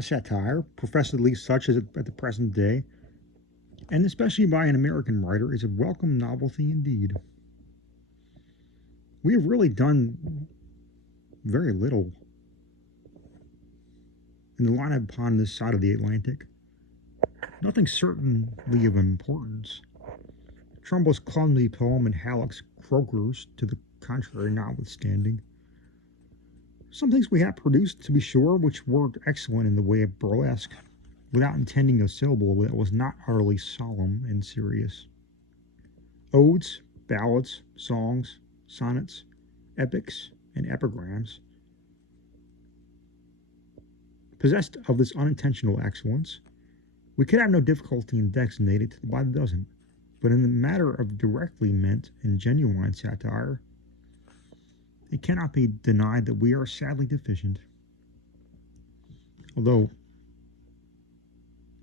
A satire, professedly such as at the present day, and especially by an American writer, is a welcome novelty indeed. We have really done very little in the line upon this side of the Atlantic. Nothing certainly of importance. Trumbull's clumsy poem and Halleck's croakers to the contrary notwithstanding. Some things we have produced, to be sure, which were excellent in the way of burlesque, without intending a syllable that was not utterly solemn and serious. Odes, ballads, songs, sonnets, epics, and epigrams, possessed of this unintentional excellence, we could have no difficulty in designating it by the dozen. But in the matter of directly meant and genuine satire, it cannot be denied that we are sadly deficient. Although,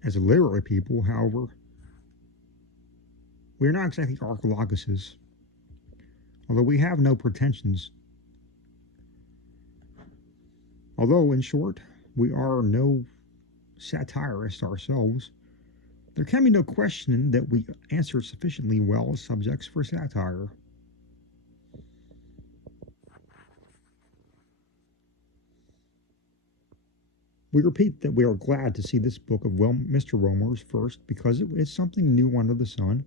as a literary people, however, we are not exactly archaeologuses, although we have no pretensions. Although, in short, we are no satirists ourselves, there can be no question that we answer sufficiently well as subjects for satire. We repeat that we are glad to see this book of Mr. Wilmer's, first, because it is something new under the sun,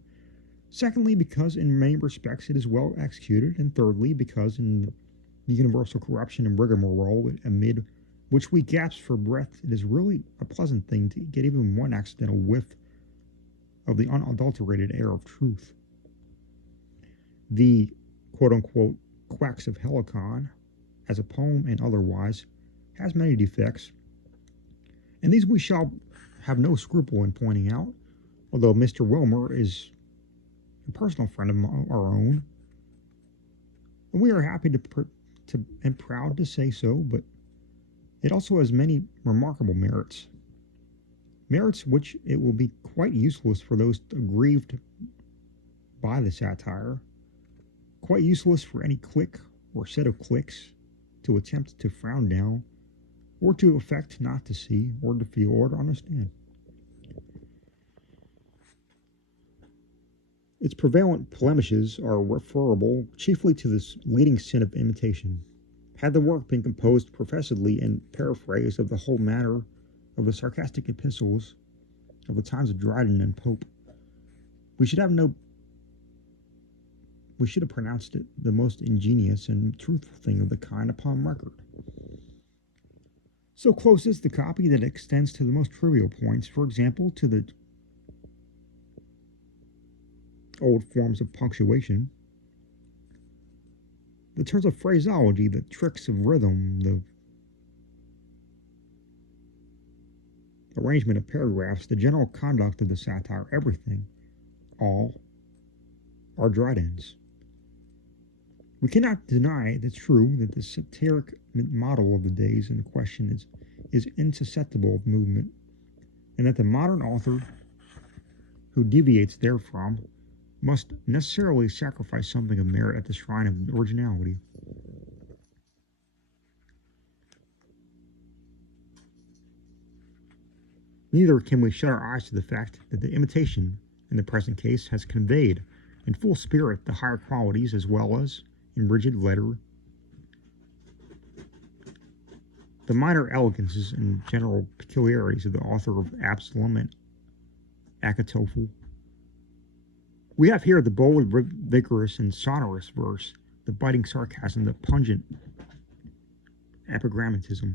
secondly, because in many respects it is well executed, and thirdly, because in the universal corruption and rigmarole amid which we gasp for breath, it is really a pleasant thing to get even one accidental whiff of the unadulterated air of truth. The quote-unquote Quacks of Helicon, as a poem and otherwise, has many defects, and these we shall have no scruple in pointing out, although Mr. Wilmer is a personal friend of our own, and we are happy to and proud to say so, but it also has many remarkable merits. Merits which it will be quite useless for those aggrieved by the satire, quite useless for any clique or set of cliques to attempt to frown down, or to affect not to see, or to feel, or to understand. Its prevalent blemishes are referable chiefly to this leading sin of imitation. Had the work been composed professedly in paraphrase of the whole matter of the sarcastic epistles of the times of Dryden and Pope, we should have pronounced it the most ingenious and truthful thing of the kind upon record. So close is the copy that it extends to the most trivial points, for example, to the old forms of punctuation, the turns of phraseology, the tricks of rhythm, the arrangement of paragraphs, the general conduct of the satire, everything, all are Dryden's. We cannot deny it's true that the satiric model of the days in question is insusceptible of movement, and that the modern author who deviates therefrom must necessarily sacrifice something of merit at the shrine of originality. Neither can we shut our eyes to the fact that the imitation, in the present case, has conveyed in full spirit the higher qualities as well as, in rigid letter, the minor elegances and general peculiarities of the author of Absalom and Achitophel. We have here the bold, vigorous, and sonorous verse, the biting sarcasm, the pungent epigrammatism,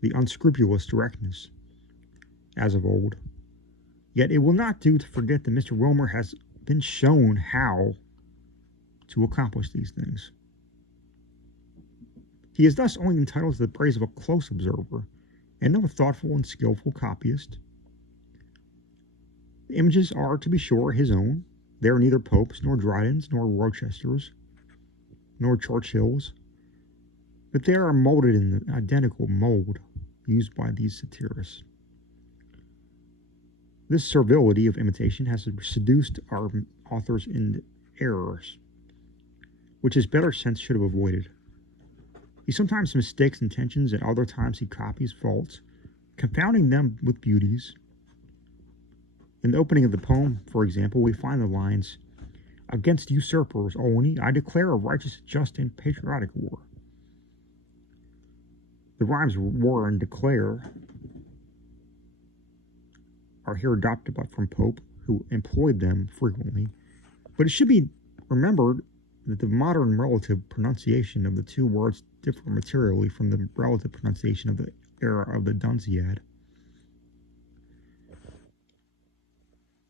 the unscrupulous directness, as of old. Yet it will not do to forget that Mr. Wilmer has been shown how to accomplish these things. He is thus only entitled to the praise of a close observer, and of a thoughtful and skillful copyist. The images are, to be sure, his own. They are neither Pope's, nor Dryden's, nor Rochester's, nor Churchill's, but they are molded in the identical mold used by these satirists. This servility of imitation has seduced our authors into errors, which his better sense should have avoided. He sometimes mistakes intentions, at other times he copies faults, confounding them with beauties. In the opening of the poem, for example, we find the lines, "Against usurpers only, I declare a righteous, just, and patriotic war." The rhymes war and declare are here adopted from Pope, who employed them frequently. But it should be remembered that the modern relative pronunciation of the two words differ materially from the relative pronunciation of the era of the Dunciad.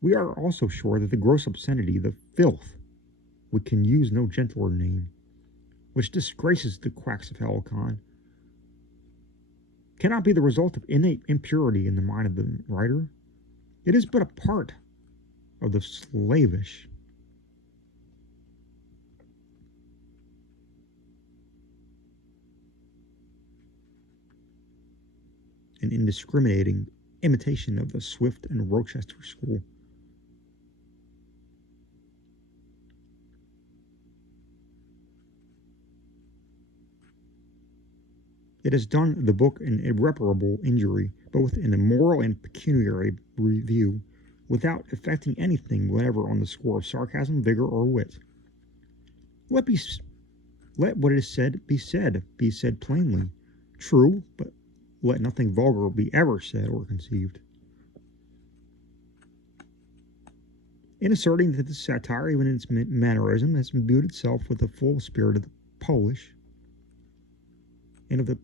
We are also sure that the gross obscenity, the filth, we can use no gentler name, which disgraces the quacks of Helicon, cannot be the result of innate impurity in the mind of the writer. It is but a part of the slavish and indiscriminating imitation of the Swift and Rochester school. It has done the book an irreparable injury, both in a moral and pecuniary review, without effecting anything whatever on the score of sarcasm, vigor, or wit. Let what is said be said plainly. True, but let nothing vulgar be ever said or conceived. In asserting that the satire, even in its mannerism, has imbued itself with the full spirit of the Polish and of the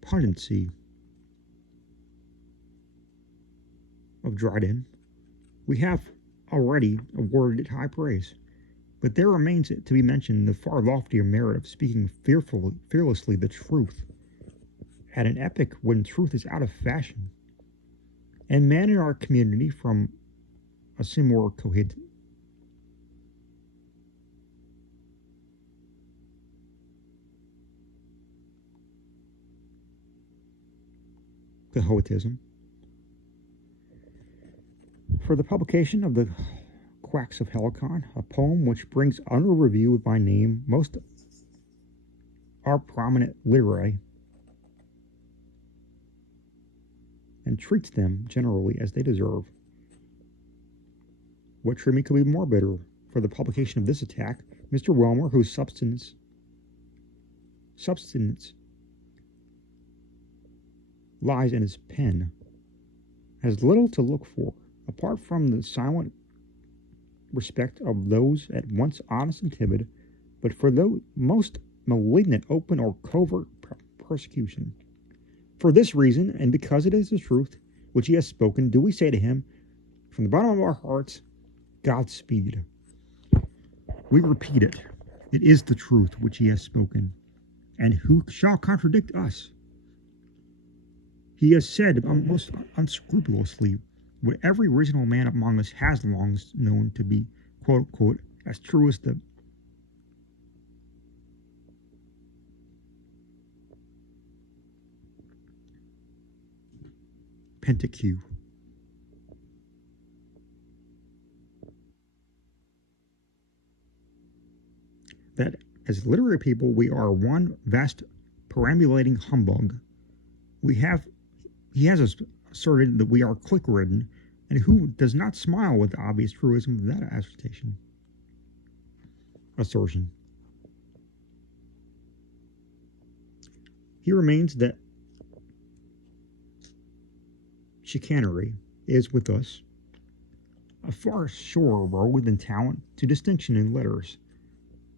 pungency of Dryden, we have already awarded it high praise. But there remains to be mentioned the far loftier merit of speaking fearlessly the truth at an epoch when truth is out of fashion, and man in our community from a similar cohotism. For the publication of the Quacks of Helicon, a poem which brings under review by name most our prominent literati and treats them generally as they deserve. What treatment could be more bitter? For the publication of this attack, Mr. Wilmer, whose substance lies in his pen, has little to look for, apart from the silent respect of those at once honest and timid, but for the most malignant open or covert persecution. For this reason, and because it is the truth which he has spoken, do we say to him, from the bottom of our hearts, Godspeed. We repeat it. It is the truth which he has spoken, and who shall contradict us? He has said most unscrupulously what every reasonable man among us has long known to be, quote unquote, as true as the Pentateuch. That as literary people we are one vast perambulating humbug. He has asserted that we are click-ridden, and who does not smile with the obvious truism of that assertion. He remains that chicanery is with us a far surer road than talent to distinction in letters.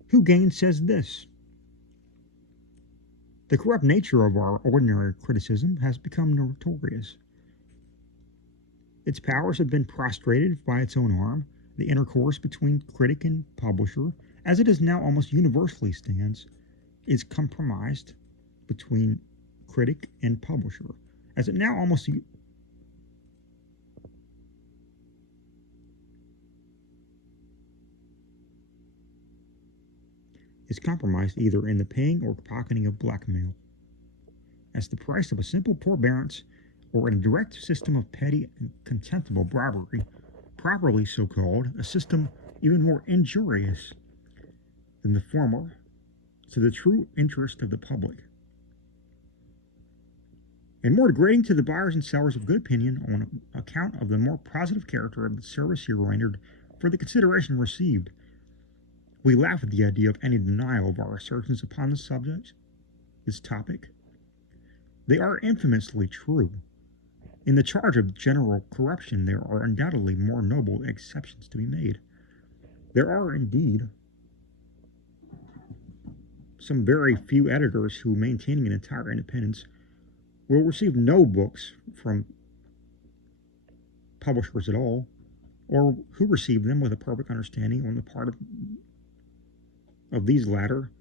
Who gainsays this? The corrupt nature of our ordinary criticism has become notorious. Its powers have been prostrated by its own arm. The intercourse between critic and publisher, as it is now almost universally stands, is compromised between critic and publisher, as it now almost is compromised either in the paying or pocketing of blackmail, as the price of a simple forbearance, or in a direct system of petty and contemptible bribery, properly so called, a system even more injurious than the former to the true interest of the public. and more degrading to the buyers and sellers of good opinion on account of the more positive character of the service here rendered for the consideration received. We laugh at the idea of any denial of our assertions upon this subject, this topic. They are infamously true. In the charge of general corruption, there are undoubtedly more noble exceptions to be made. There are indeed some very few editors who, maintaining an entire independence, will receive no books from publishers at all, or who receive them with a perfect understanding on the part of these latter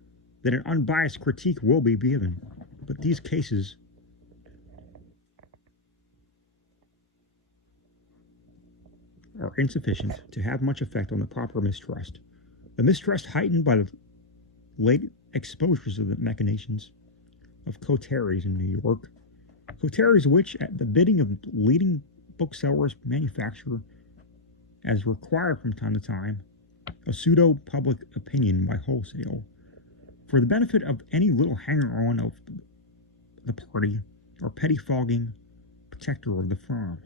that an unbiased critique will be given. But these cases are insufficient to have much effect on the proper mistrust. The mistrust heightened by the late exposures of the machinations of coteries in New York, coteries which, at the bidding of leading booksellers, manufacture, as required from time to time, a pseudo-public opinion by wholesale, for the benefit of any little hanger-on of the party, or pettifogging protector of the firm.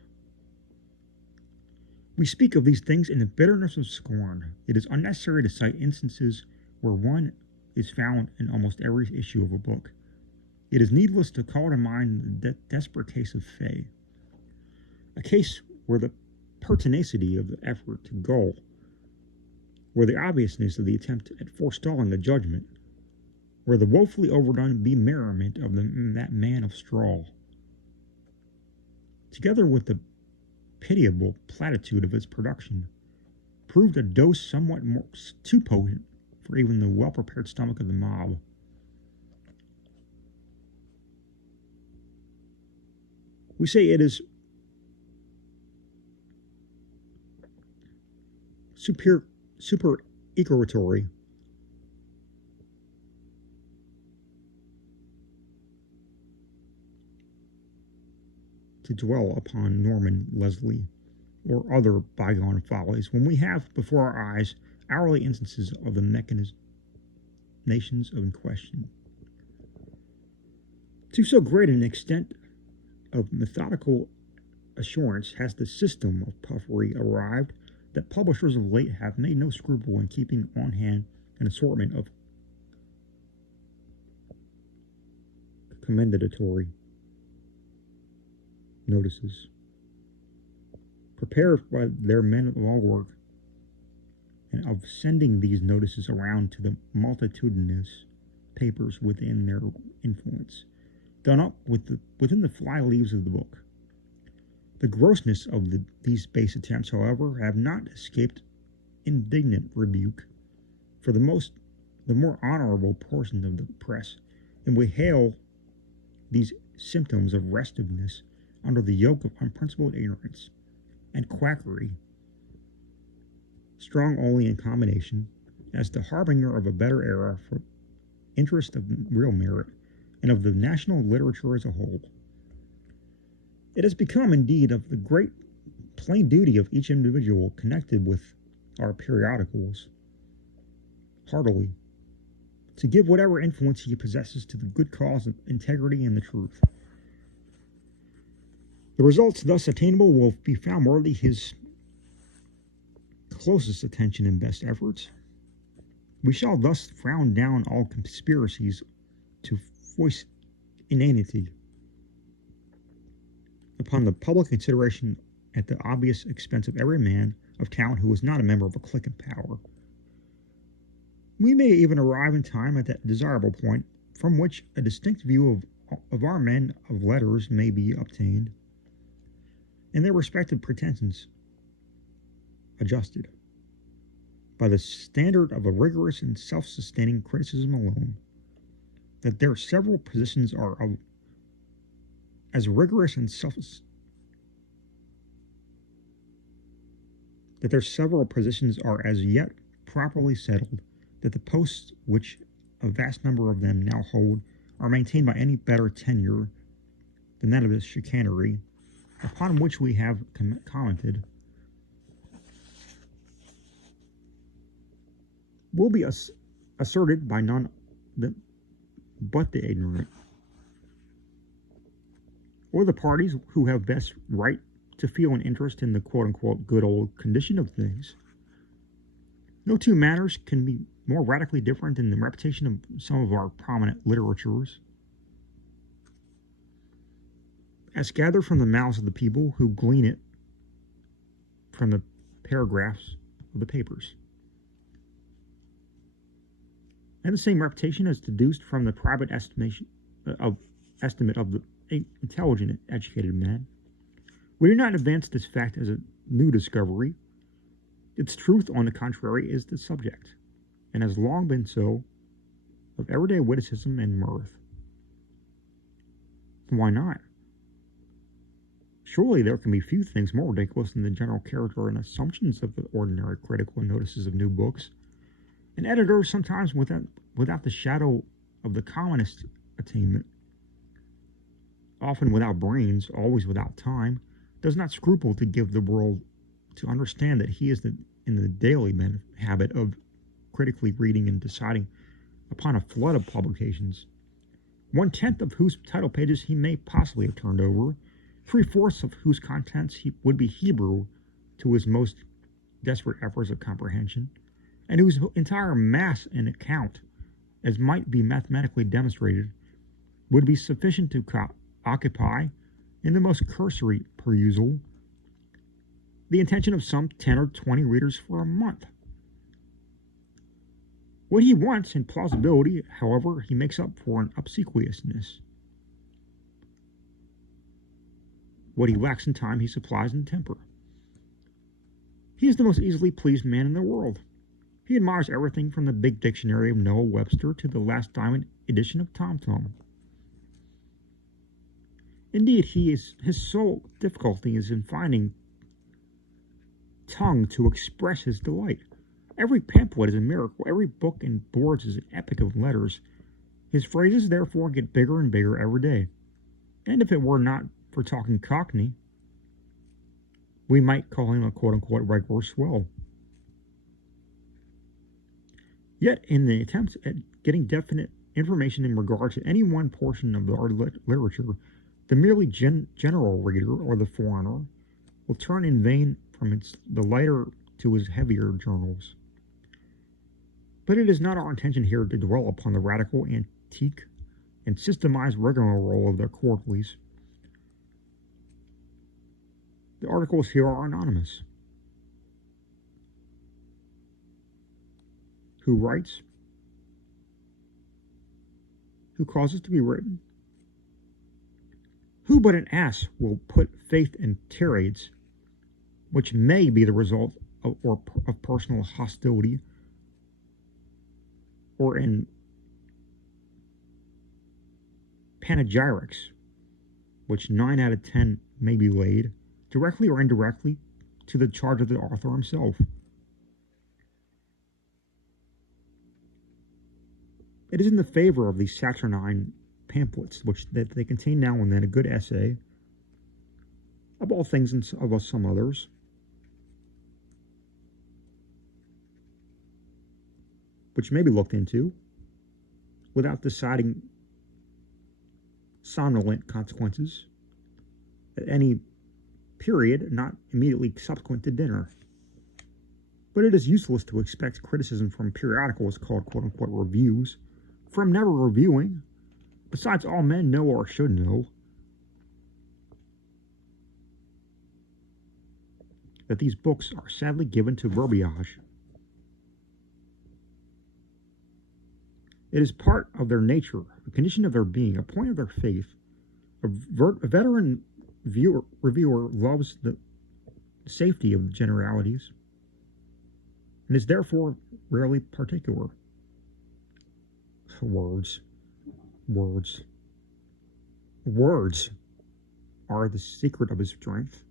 We speak of these things in the bitterness of scorn. It is unnecessary to cite instances where one is found in almost every issue of a book. It is needless to call to mind the desperate case of Fay, a case where the pertinacity of the effort to gull, where the obviousness of the attempt at forestalling a judgment, where the woefully overdone bemerriment of that man of straw, together with the pitiable platitude of its production, proved a dose somewhat more too potent for even the well-prepared stomach of the mob. We say it is supererogatory to dwell upon Norman Leslie or other bygone follies when we have before our eyes hourly instances of the machinations in question. To so great an extent of methodical assurance has the system of puffery arrived that publishers of late have made no scruple in keeping on hand an assortment of commendatory notices, prepared by their men of all work, and of sending these notices around to the multitudinous papers within their influence, done up within the fly leaves of the book. The grossness of these base attempts, however, have not escaped indignant rebuke for the more honorable portion of the press, and we hail these symptoms of restiveness under the yoke of unprincipled ignorance and quackery, strong only in combination, as the harbinger of a better era for interest of real merit and of the national literature as a whole. It has become, indeed, of the great plain duty of each individual connected with our periodicals, heartily, to give whatever influence he possesses to the good cause of integrity and the truth. The results thus attainable will be found worthy his closest attention and best efforts. We shall thus frown down all conspiracies to foist inanity upon the public consideration at the obvious expense of every man of talent who is not a member of a clique in power. We may even arrive in time at that desirable point from which a distinct view of our men of letters may be obtained, and their respective pretensions adjusted by the standard of a rigorous and self-sustaining criticism alone, that their several positions are as rigorous and that their several positions are as yet properly settled, that the posts which a vast number of them now hold are maintained by any better tenure than that of the chicanery, upon which we have commented, will be asserted by none but the ignorant, or the parties who have best right to feel an interest in the quote-unquote good old condition of things. No two matters can be more radically different than the reputation of some of our prominent literatures, as gathered from the mouths of the people who glean it from the paragraphs of the papers. And the same reputation is deduced from the private estimate of the intelligent, educated man. We do not advance this fact as a new discovery. Its truth, on the contrary, is the subject, and has long been so, of everyday witticism and mirth. Why not? Surely there can be few things more ridiculous than the general character and assumptions of the ordinary critical notices of new books. An editor, sometimes without the shadow of the commonest attainment, often without brains, always without time, does not scruple to give the world to understand that he is in the daily habit of critically reading and deciding upon a flood of publications, 1/10 of whose title pages he may possibly have turned over, 3/4 of whose contents would be Hebrew to his most desperate efforts of comprehension, and whose entire mass and account, as might be mathematically demonstrated, would be sufficient to occupy, in the most cursory perusal, the attention of some 10 or 20 readers for a month. What he wants in plausibility, however, he makes up for in obsequiousness. What he lacks in time, he supplies in temper. He is the most easily pleased man in the world. He admires everything from the big dictionary of Noah Webster to the last diamond edition of Tom Tom. Indeed, his sole difficulty is in finding tongue to express his delight. Every pamphlet is a miracle. Every book and boards is an epic of letters. His phrases, therefore, get bigger and bigger every day. And if it were not for talking Cockney, we might call him a quote-unquote regular swell. Yet, in the attempt at getting definite information in regard to any one portion of our literature, the merely general reader or the foreigner will turn in vain from the lighter to his heavier journals. But it is not our intention here to dwell upon the radical, antique, and systemized rigmarole of their quarterlies. The articles here are anonymous. Who writes? Who causes to be written? Who but an ass will put faith in tirades, which may be the result of personal hostility, or in panegyrics, which 9 out of 10 may be laid, directly or indirectly, to the charge of the author himself? It is in the favor of these saturnine pamphlets, that they contain now and then a good essay, of all things and of some others, which may be looked into without deciding somnolent consequences at any period not immediately subsequent to dinner. But it is useless to expect criticism from periodicals called quote-unquote reviews, from never reviewing. Besides, all men know or should know that these books are sadly given to verbiage. It is part of their nature, a condition of their being, a point of their faith. A veteran reviewer loves the safety of generalities and is therefore rarely particular. Words are the secret of his strength.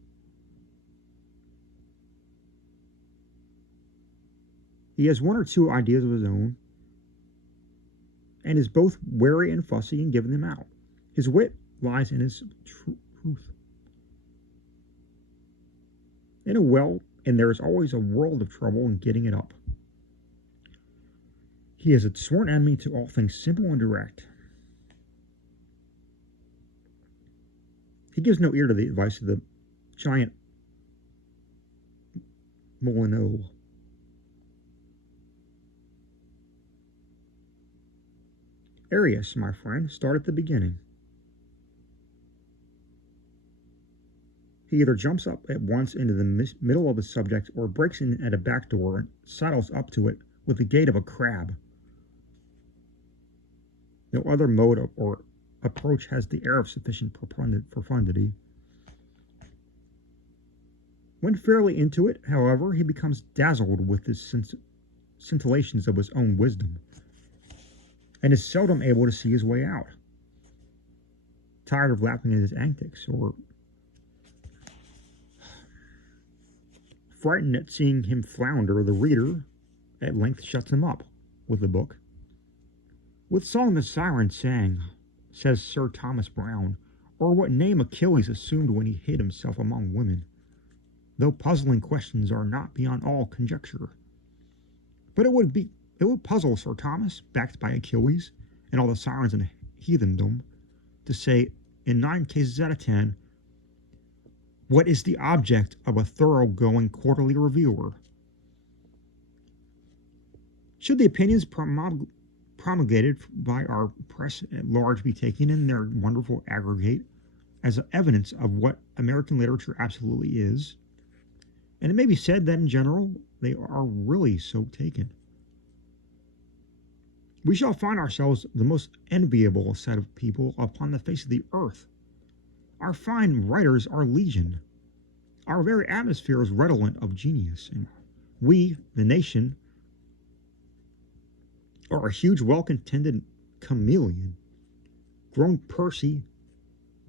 He has one or two ideas of his own, and is both wary and fussy in giving them out. His wit lies in his truth. And there is always a world of trouble in getting it up. He is a sworn enemy to all things simple and direct. He gives no ear to the advice of the giant Molyneux. Arius, my friend, start at the beginning. He either jumps up at once into the middle of the subject or breaks in at a back door and sidles up to it with the gait of a crab. No other mode or approach has the air of sufficient profundity. When fairly into it, however, he becomes dazzled with the scintillations of his own wisdom, and is seldom able to see his way out. Tired of laughing at his antics, or frightened at seeing him flounder, the reader at length shuts him up with the book. What song the siren sang, says Sir Thomas Browne, or what name Achilles assumed when he hid himself among women, though puzzling questions are not beyond all conjecture. But it would puzzle Sir Thomas, backed by Achilles and all the sirens in heathendom, to say, in 9 cases out of 10, what is the object of a thoroughgoing quarterly reviewer? Should the opinions promulgated by our press at large be taken in their wonderful aggregate as evidence of what American literature absolutely is? And it may be said that in general, they are really so taken. We shall find ourselves the most enviable set of people upon the face of the earth. Our fine writers are legion. Our very atmosphere is redolent of genius, and we, the nation, are a huge, well-contended chameleon, grown pursy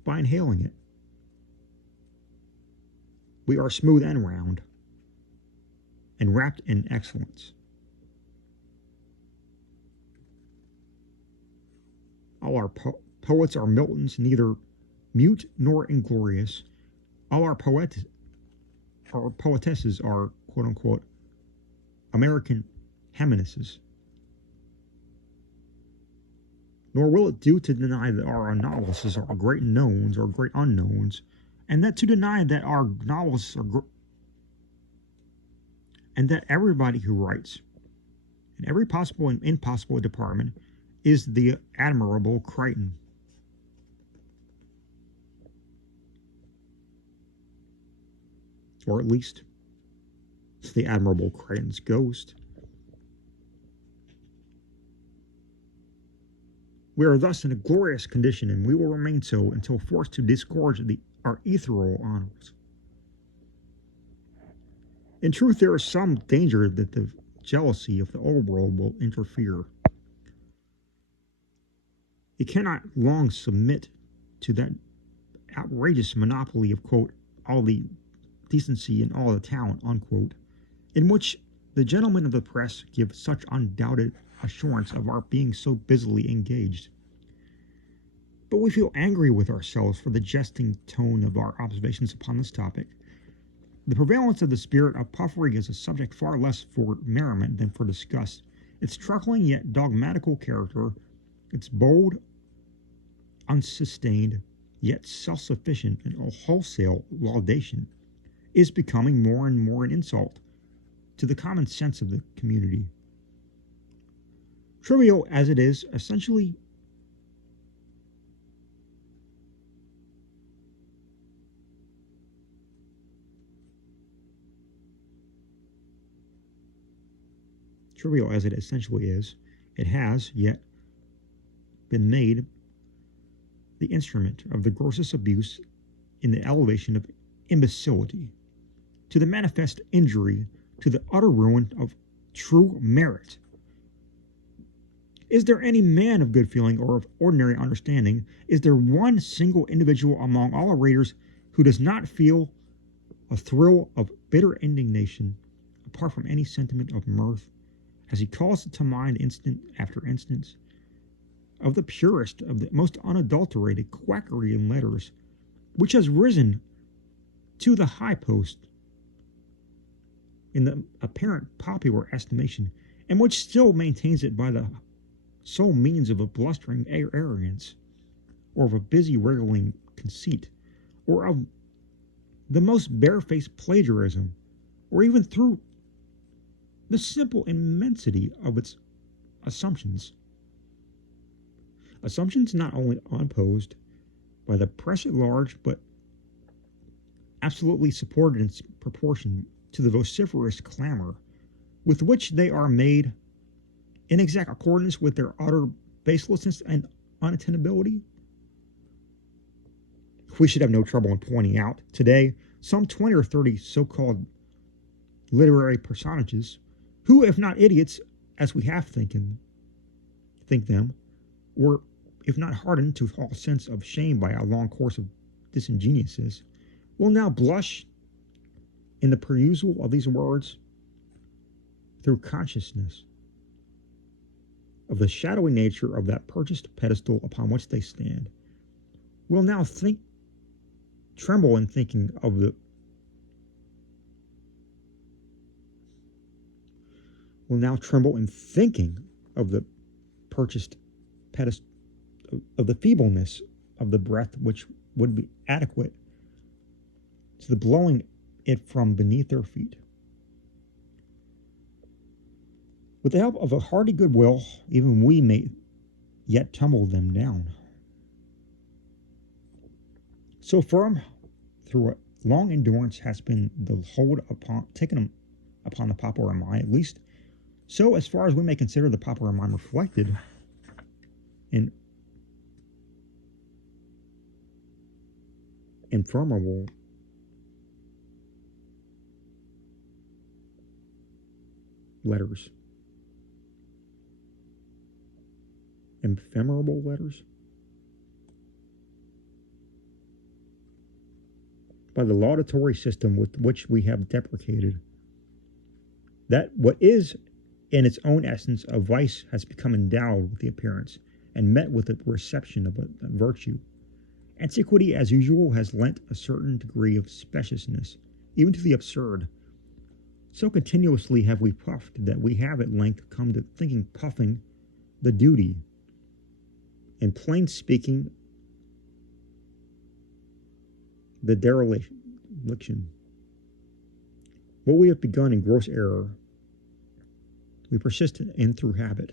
by inhaling it. We are smooth and round, and wrapped in excellence. All our poets are Miltons, neither mute nor inglorious. All our poetesses are, quote-unquote, American Heminesses. Nor will it do to deny that our novelists are great knowns or great unknowns, and that to deny that our novelists are and that everybody who writes, in every possible and impossible department, is the admirable Crichton. Or at least, it's the admirable Crichton's ghost. We are thus in a glorious condition, and we will remain so until forced to disgorge our ethereal honors. In truth, there is some danger that the jealousy of the old world will interfere. It cannot long submit to that outrageous monopoly of, quote, all the decency and all the talent, unquote, in which the gentlemen of the press give such undoubted assurance of our being so busily engaged. But we feel angry with ourselves for the jesting tone of our observations upon this topic. The prevalence of the spirit of puffery is a subject far less for merriment than for disgust. Its truckling yet dogmatical character, its bold, unsustained, yet self-sufficient and wholesale laudation, is becoming more and more an insult to the common sense of the community. Trivial as it is, essentially it has yet been made the instrument of the grossest abuse in the elevation of imbecility, to the manifest injury, to the utter ruin of true merit. Is there any man of good feeling or of ordinary understanding, is there one single individual among all our readers who does not feel a thrill of bitter indignation, apart from any sentiment of mirth, as he calls it to mind instant after instance, of the purest, of the most unadulterated quackery in letters, which has risen to the high post in the apparent popular estimation, and which still maintains it by the sole means of a blustering arrogance, or of a busy wriggling conceit, or of the most barefaced plagiarism, or even through the simple immensity of its assumptions. Assumptions not only unopposed by the press at large, but absolutely supported in proportion to the vociferous clamor with which they are made in exact accordance with their utter baselessness and unattainability. We should have no trouble in pointing out today some 20 or 30 so-called literary personages who, if not idiots, as we have think them, or if not hardened to all sense of shame by a long course of disingenuousness, will now blush in the perusal of these words through consciousness of the shadowy nature of that purchased pedestal upon which they stand, will now tremble in thinking of the purchased pedestal, of the feebleness of the breath which would be adequate to the blowing it from beneath their feet. With the help of a hearty goodwill, even we may yet tumble them down. So firm through a long endurance has been the hold taken upon the popular mind, at least so as far as we may consider the popular mind reflected in ephemeral letters. Ephemeral letters? By the laudatory system with which we have deprecated that what is in its own essence a vice has become endowed with the appearance and met with the reception of a virtue. Antiquity, as usual, has lent a certain degree of speciousness, even to the absurd. So continuously have we puffed that we have at length come to thinking puffing the duty. In plain speaking, the dereliction. What we have begun in gross error, we persist in through habit.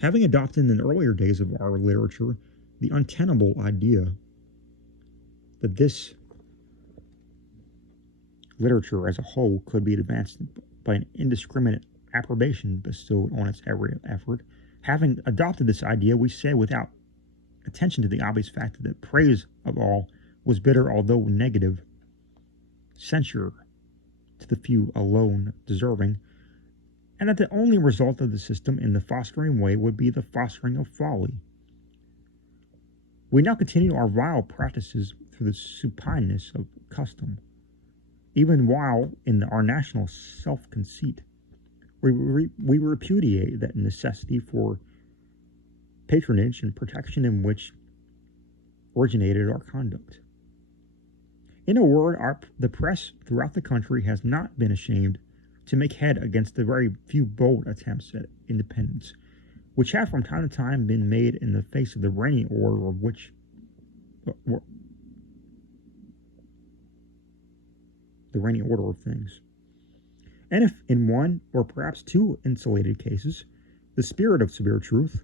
Having adopted in the earlier days of our literature the untenable idea that this literature as a whole could be advanced by an indiscriminate approbation bestowed on its every effort, having adopted this idea, we say without attention to the obvious fact that praise of all was bitter, although negative, censure to the few alone deserving, and that the only result of the system in the fostering way would be the fostering of folly. We now continue our vile practices through the supineness of custom, even while in our national self-conceit we repudiate that necessity for patronage and protection in which originated our conduct. In a word, the press throughout the country has not been ashamed to make head against the very few bold attempts at independence, which have from time to time been made in the face of the reigning order of things. And if in one, or perhaps two insulated cases, the spirit of severe truth,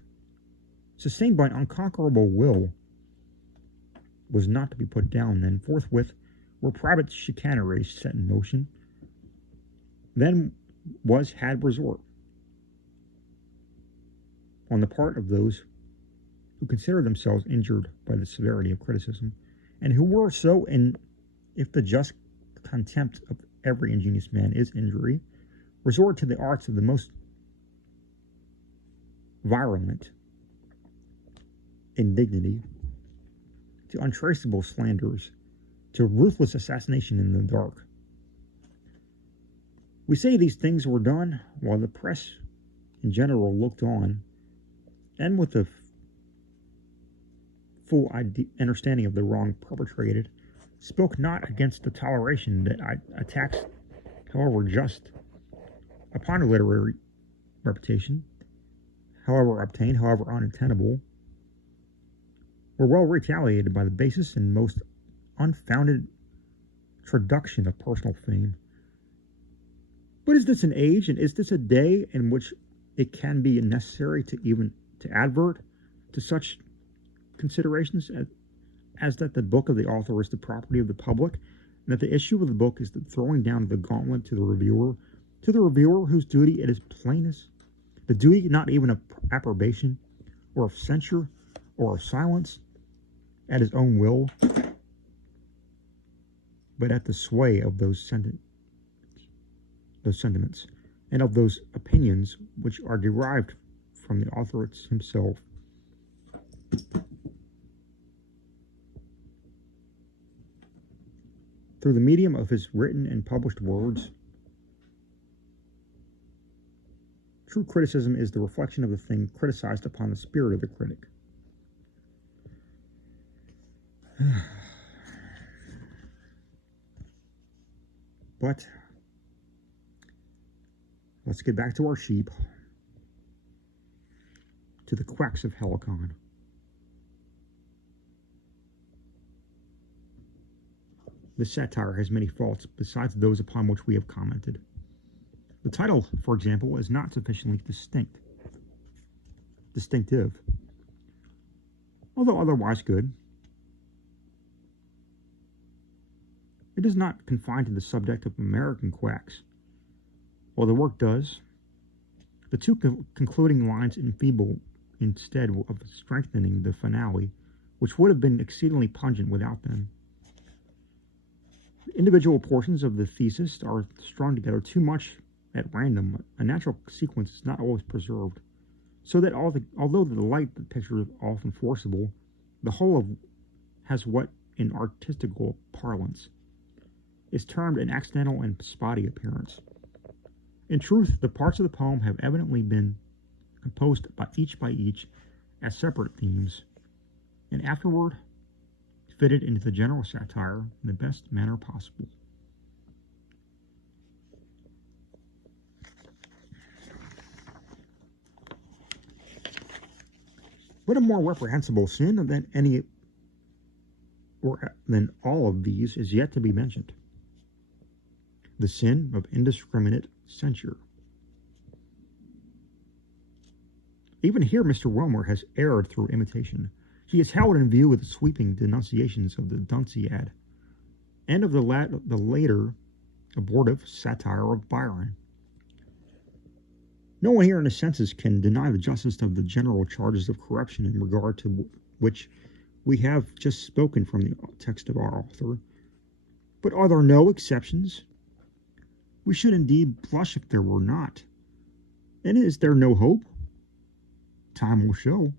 sustained by an unconquerable will, was not to be put down, then forthwith were private chicaneries set in motion, then had resort on the part of those who considered themselves injured by the severity of criticism, and who were so if the just contempt of every ingenious man is injury, resort to the arts of the most virulent indignity, to untraceable slanders, to ruthless assassination in the dark. We say these things were done while the press in general looked on, and with the full understanding of the wrong perpetrated, spoke not against the toleration that attacks, however just, upon a literary reputation, however obtained, however unattainable, were well retaliated by the basest and most unfounded traduction of personal fame. But is this an age, and is this a day in which it can be necessary to advert to such considerations as that the book of the author is the property of the public, and that the issue of the book is the throwing down of the gauntlet to the reviewer whose duty it is plainest, the duty not even of approbation, or of censure, or of silence, at his own will, but at the sway of those sentiments, and of those opinions which are derived from the author himself. Through the medium of his written and published words, true criticism is the reflection of the thing criticized upon the spirit of the critic. But let's get back to our sheep, to the Quacks of Helicon. The satire has many faults besides those upon which we have commented. The title, for example, is not sufficiently distinctive, although otherwise good. It is not confined to the subject of American quacks, while the work does. The two concluding lines enfeeble instead of strengthening the finale, which would have been exceedingly pungent without them. Individual portions of the thesis are strung together too much at random. A natural sequence is not always preserved, so that although the light the picture is often forcible, the whole has what, in artistical parlance, is termed an accidental and spotty appearance. In truth, the parts of the poem have evidently been composed by each as separate themes, and afterward fitted into the general satire in the best manner possible. But a more reprehensible sin than all of these is yet to be mentioned: the sin of indiscriminate censure. Even here Mr. Wilmer has erred through imitation. He is held in view with the sweeping denunciations of the Dunciad, and of the later abortive satire of Byron. No one here in his senses can deny the justice of the general charges of corruption in regard to which we have just spoken from the text of our author. But are there no exceptions? We should indeed blush if there were not. And is there no hope? Time will show.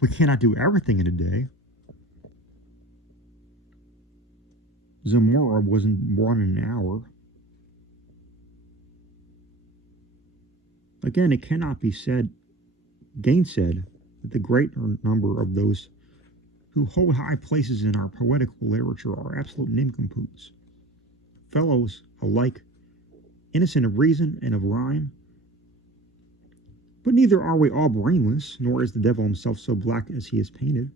We cannot do everything in a day. Zamora wasn't born in an hour. Again, it cannot be gainsaid that the greater number of those who hold high places in our poetical literature are absolute nincompoops, fellows alike innocent of reason and of rhyme. But neither are we all brainless, nor is the devil himself so black as he is painted.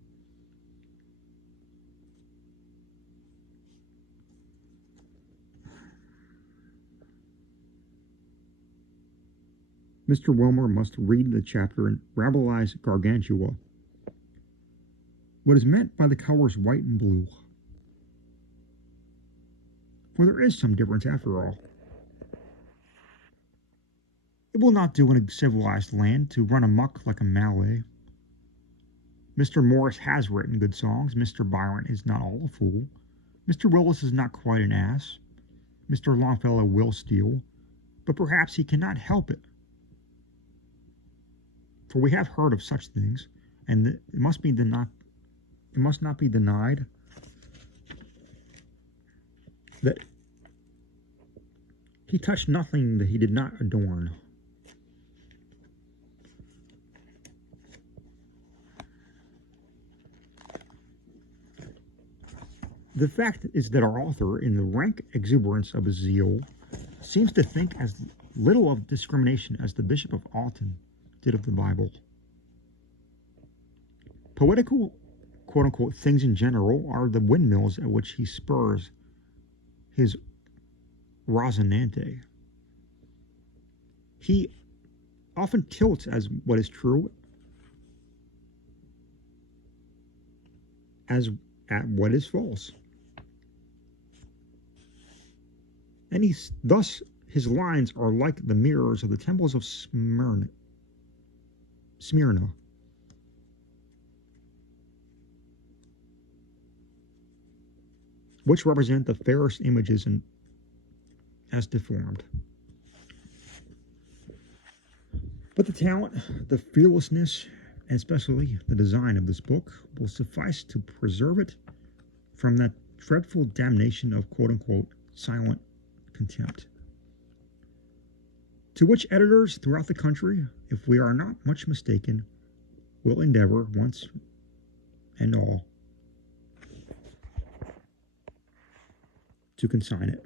Mr. Wilmer must read the chapter in Rabelais' Gargantua. What is meant by the colors white and blue? For there is some difference after all. It will not do in a civilized land to run amok like a Malay. Mr. Morris has written good songs. Mr. Byron is not all a fool. Mr. Willis is not quite an ass. Mr. Longfellow will steal, but perhaps he cannot help it. For we have heard of such things, and it must not be denied that he touched nothing that he did not adorn. The fact is that our author, in the rank exuberance of his zeal, seems to think as little of discrimination as the Bishop of Alton did of the Bible. Poetical quote-unquote things in general are the windmills at which he spurs his Rosinante. He often tilts as what is true as at what is false. And thus his lines are like the mirrors of the temples of Smyrna, which represent the fairest images as deformed. But the talent, the fearlessness, and especially the design of this book will suffice to preserve it from that dreadful damnation of quote-unquote silent contempt, to which editors throughout the country, if we are not much mistaken, will endeavor once and all to consign it.